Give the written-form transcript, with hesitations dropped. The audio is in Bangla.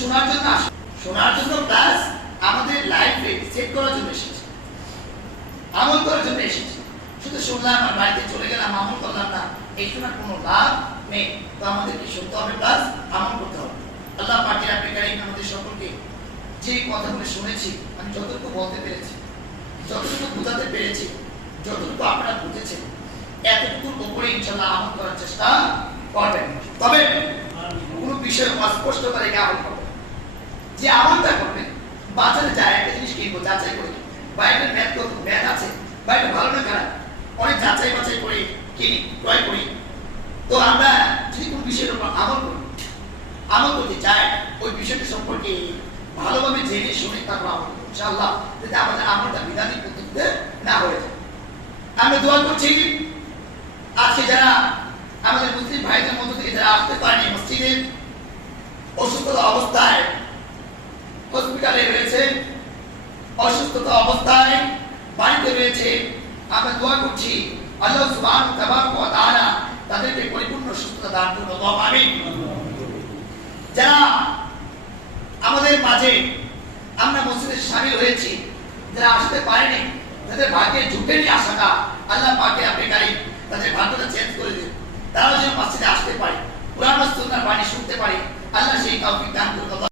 শোনার জন্য আসে, শোনার জন্য প্লাস আমাদের লাইফে সেট করার জন্য এসেছে, আমল করার জন্য এসেছে। শুধু শুনলাম আর বাড়িতে চলে গেলাম, আমল করলাম না, এই শোনার কোনো লাভ নেই। তো আমাদেরকে শুনতে হবে প্লাস আমল করতে হবে। আল্লাহ পাকের আপনি কারিম আমাদের সকলকে যে কথাগুলো শুনেছি, আমি যতটুকু বলতে পেরেছি, যতটুকু বোঝাতে পেরেছি, যতটুকু আপনারা বুঝেছেন, এতটুকুর উপরে ইনশাআল্লাহ আমল করার চেষ্টা করবেন। তবে কোনো বিষয় অস্পষ্ট করে আমল করবেন। যে আমলটা করবেন, বাজারে যায় একটা জিনিস কিনবো, যাচাই করে, বা একটা ম্যাথ কত ম্যাথ আছে, বা একটা ভালো না খারাপ, অনেক যাচাই বাছাই করে কিনি, ক্রয় করি। তো আমরা যদি কোনো বিষয়ের উপর আমল করতে চাই, ওই বিষয়টা সম্পর্কে ভালোভাবে জেনে শুনে তারপর আমল করবো ইনশাআল্লাহ, যাতে আমাদের আমলটা বিধানিক পদ্ধতিতে না হয়ে যায়। আমরা দোয়া করছি আজকে যারা আমাদের মুসলিম ভাইদের মধ্য থেকে যারা আসতে পারেনি, মসজিদে অসুস্থতা অবস্থায় হসপিটালে রয়েছে, অসুস্থতা অবস্থায় বাড়িতে রয়েছে, আমরা দোয়া করছি আল্লাহ সুবহানাহু ওয়া তাআলা তাদেরকে পরিপূর্ণ সুস্থতা দান করুন, আল্লাহুম্মা আমিন। যারা আমাদের মাঝে আমরা মসজিদে শামিল হয়েছি, যারা আসতে পারেনি, তাদের ভাগ্যে ঝুঁকে নিয়ে আসাটা আল্লাহ পাকে আপনি কারিম তাদের ভাগ্যটা চেঞ্জ করে দিন, তারা যেন মসজিদে আসতে পারে, কোরআন ও সুন্নাহর বাণী শুনতে পারে, আল্লাহ সেই তৌফিক দান করুন।